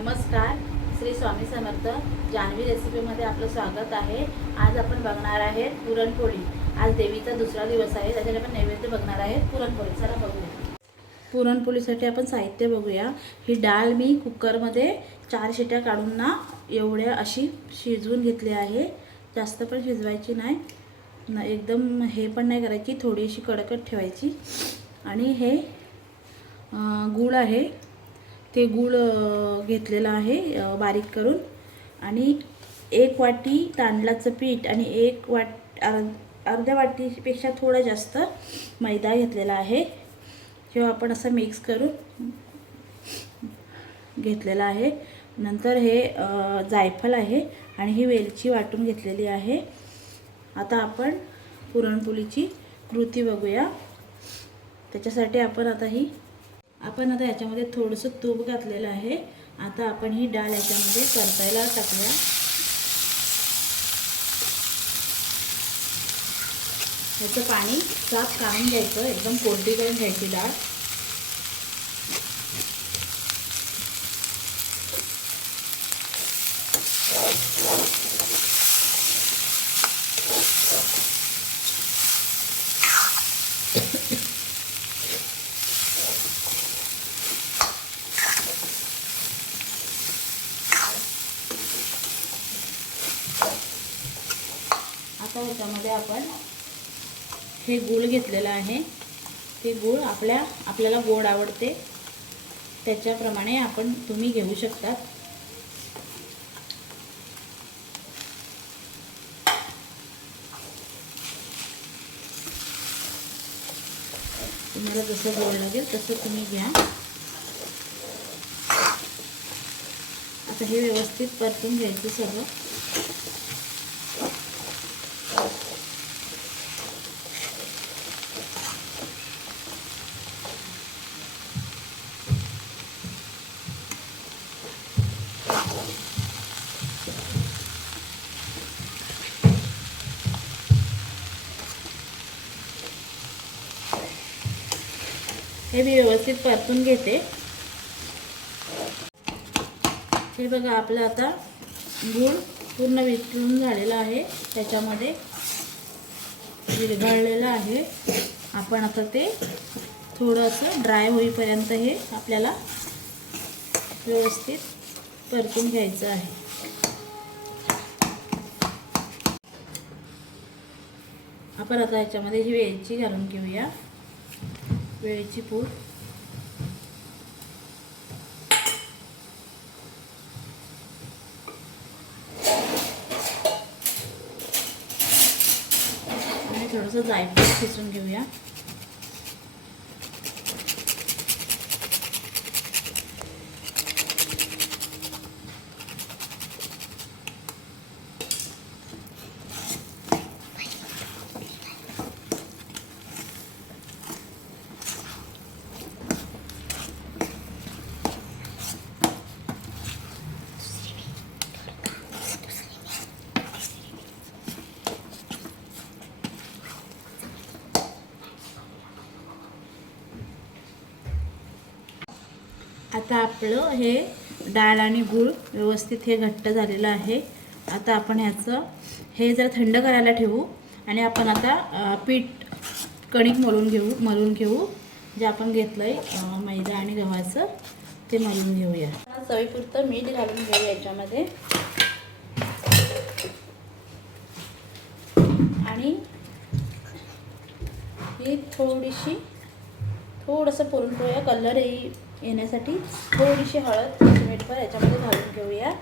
नमस्कार. श्री स्वामी समर्थ. जान्हवी रेसिपीमध्ये आपलं स्वागत आहे. आज आपण बघणार आहेत पुरणपोळी. आज देवीचा दुसरा दिवस आहे. त्याच्यात आपण नैवेद्य बघणार आहेत. पुरणपोळी. चला बघूया. पुरणपोळीसाठी आपण साहित्य बघूया. ही डाळ मी कुकरमध्ये चार शिट्या काढून ना एवढ्या अशी शिजवून घेतली आहे. जास्त पण शिजवायची नाही. एकदम हे पण नाही करायची. थोडीशी कडकट ठेवायची. आणि हे अं, गूळ आहे. ते गूळ घेतलेलं आहे बारीक करून. आणि एक वाटी तांदळाचं पीठ आणि एक वाट अर् अर्ध्या वाटीपेक्षा थोडा जास्त मैदा घेतलेला आहे. किंवा आपण असं मिक्स करून घेतलेला आहे. नंतर हे जायफल जायफळ आहे आणि ही वेलची वाटून घेतलेली आहे. आता आपण पुरणपोळीची कृती बघूया. त्याच्यासाठी आपण आता ही आपण आता याच्यामध्ये थोडंसं तूप घातलेलं आहे. आता आपण ही डाळ याच्यामध्ये परतायला टाकूया. ह्याचं पाणी साफ काढून घ्यायचं एकदम कोरडी करून घ्यायची डाळ. ह्याच्यामध्ये आपण हे गूळ घेतलेलं आहे. ते गूळ आपल्या आपल्याला गोड आवडते. त्याच्याप्रमाणे आपण तुम्ही घेऊ शकतात. तुम्हाला जसं गोड लागेल तसं तुम्ही घ्या. आता हे व्यवस्थित परतून घ्यायचं सगळं हे मी व्यवस्थित परतून घेते. हे बघा आपलं आता गूळ पूर्ण वितळून झालेलं आहे त्याच्यामध्ये. विरघळलेलं आहे. आपण आता ते थोडंसं ड्राय होईपर्यंत हे आपल्याला व्यवस्थित परतून घ्यायचं आहे. आपण आता याच्यामध्ये ही वेलची घालून घेऊया. वेळेची पूड आणि थोडंसं जायफळ खिसून घेऊया. आता आपलं हे डाळ आणि गूळ व्यवस्थित हे घट्ट झालेलं आहे. आता आपण ह्याचं हे जरा थंड करायला ठेवू आणि आपण आता पीठ कणिक मळून घेऊ मळून घेऊ. जे आपण घेतलं आहे मैदा आणि गव्हाचं ते मळून घेऊया. चवीपुरतं मीठ घालून घेऊ याच्यामध्ये. आणि ही थोडीशी थोडंसं पुरणपोळ्या कलर येईल येण्यासाठी थोडीशी हळद मिठभर याच्यामध्ये घालून घेऊया.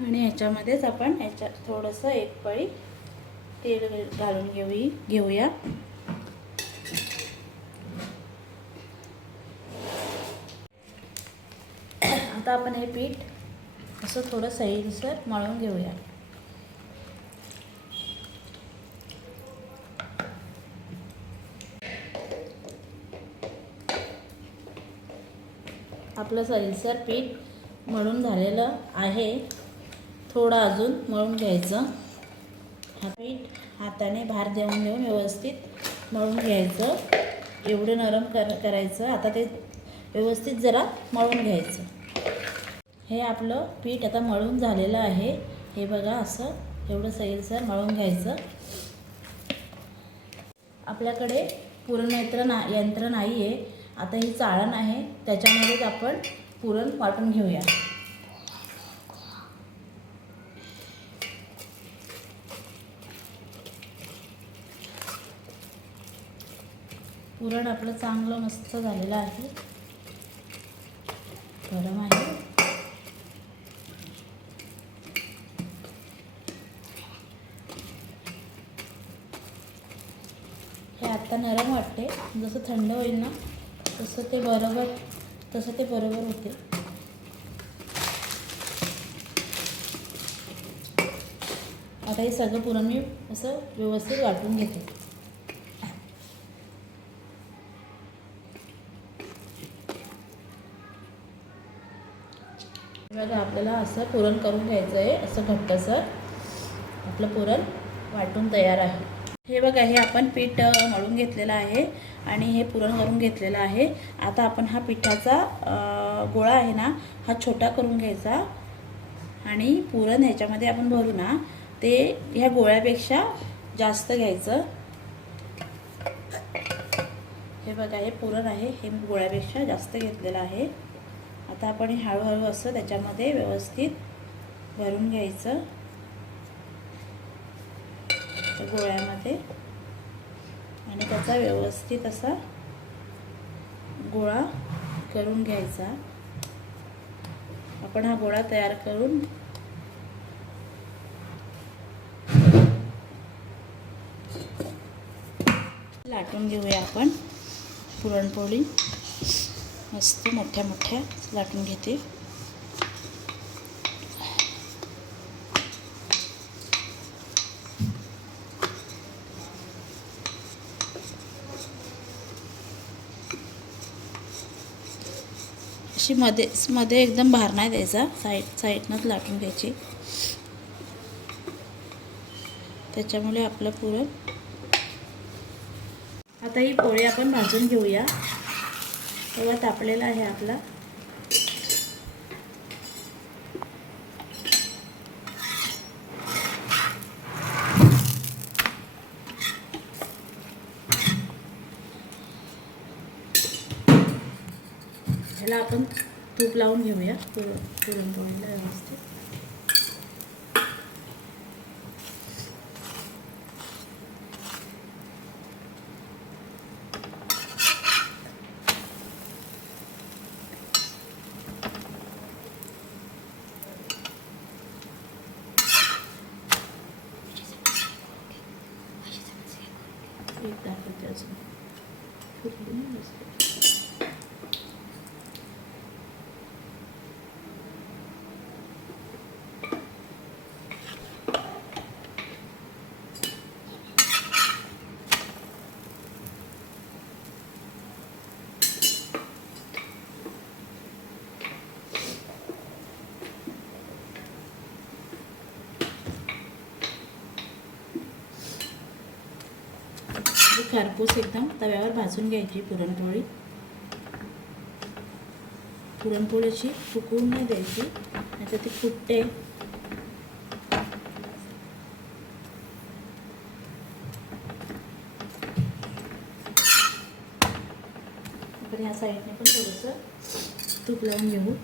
आणि ह्याच्यामध्येच आपण याच्या थोडंसं एक पळी तेल घालून घेऊ घेऊया. आता आपण हे पीठ असं थोडं सैलसर मळून घेऊया. आपलं सैलसर पीठ मळून झालेलं आहे. थोडं अजून मळून घ्यायचं. हा पीठ हाताने भार देऊन देऊन व्यवस्थित मळून घ्यायचं. एवढं नरम कर करायचं. आता ते व्यवस्थित जरा मळून घ्यायचं. हे आपलं पीठ आता मळून झालेलं आहे. हे बघा असं एवढं सैलसर मळून घ्यायचं. आपल्याकडे पुरण यंत्र ना यंत्र नाही आहे आता ही चाळण आहे त्याच्यामध्येच आपण पुरण वाटून घेऊया. पुरण आपलं चांगलं मस्त झालेलं आहे. गरम आहे. हे आत्ता नरम वाटते. जसं थंड होईल ना तसं ते बरोबर तसं ते बरोबर होते. आता हे सगळं पुरण मी असं व्यवस्थित वाटून घेते. बघा आपल्याला असं पुरण करून घ्यायचं आहे असं घट्टसर आपलं पुरण वाटून तयार आहे. हे बघा हे आपण पीठ मळून घेतलेलं आहे आणि हे पुरण करून घेतलेलं आहे. आता आपण हा पिठाचा गोळा आहे ना हा छोटा करून घ्यायचा आणि पुरण ह्याच्यामध्ये आपण भरू ना ते ह्या गोळ्यापेक्षा जास्त घ्यायचं. हे बघा हे पुरण आहे हे गोळ्यापेक्षा जास्त घेतलेलं आहे. आता आपण हे हळूहळू असं त्याच्यामध्ये व्यवस्थित भरून घ्यायचं. त्या गोळ्यामध्ये. आणि त्याचा व्यवस्थित असा गोळा करून घ्यायचा. आपण हा गोळा तयार करून लाटून घेऊया आपण. पुरणपोळी मस्त मोठ्या मोठ्या लाटून घेते. अशी मध्ये मध्ये एकदम भार नाही द्यायचा. साईड साईडनंच लाटून घ्यायची. त्याच्यामुळे आपलं पुरण. आता ही पोळी आपण भाजून घेऊया. तेव्हा तापलेला आहे आपला. ह्याला आपण तूप लावून घेऊया. पुरण पुरणपोळीला व्यवस्थित एक दाखवते अजून फुटली ना मस्त. ही खरपूस एकदम तव्यावर भाजून घ्यायची पुरणपोळी. पुरणपोळी अशी फुकवून नाही द्यायची आता ती फुटते. आपण ह्या साईडने पण थोडंसं तूप लावून घेऊ.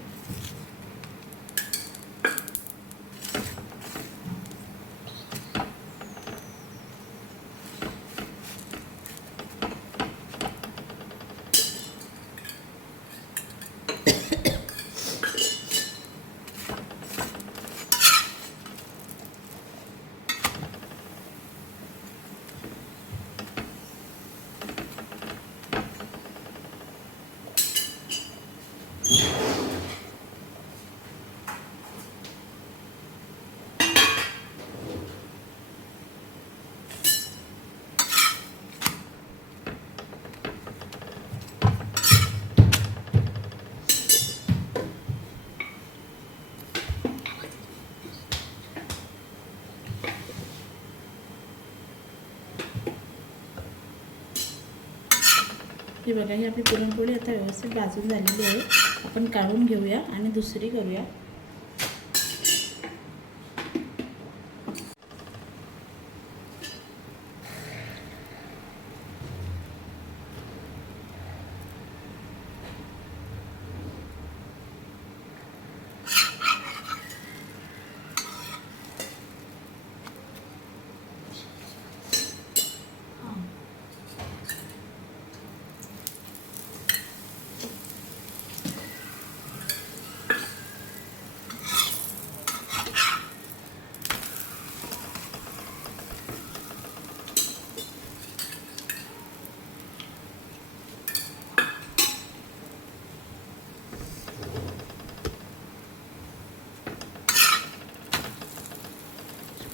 हे बघा ही आपली पुरणपोळी आता व्यवस्थित भाजून झालेली आहे. आपण काढून घेऊया आणि दुसरी करूया.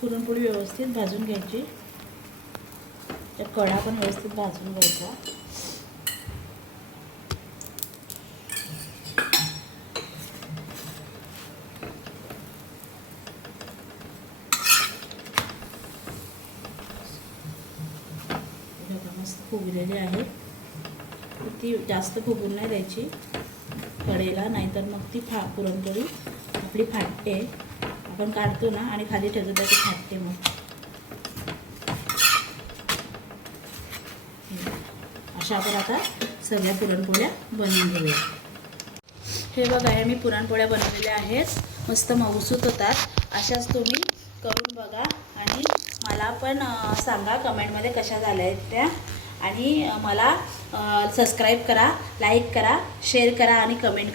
पुरणपोळी व्यवस्थित भाजून घ्यायची. त्या कडा पण व्यवस्थित भाजून घ्यायचा. मस्त फुगलेली आहे. ती जास्त फुगून नाही द्यायची. कडेला नाहीतर मग ती फा पुरणपोळी आपली फाटते आपण काढतो ना आणि खाली ठेवतो त्याची फाटते मग. अशा आपण आता सगळ्या पुरणपोळ्या बनवून घेऊया. हे बघा हे मी पुरणपोळ्या बनवलेल्या आहेत. मस्त मऊसूत होतात. अशाच तुम्ही करून बघा आणि मला पण सांगा कमेंटमध्ये कशा झाल्या आहेत त्या. आणि मला सबस्क्राईब करा लाईक करा शेअर करा आणि कमेंट करा.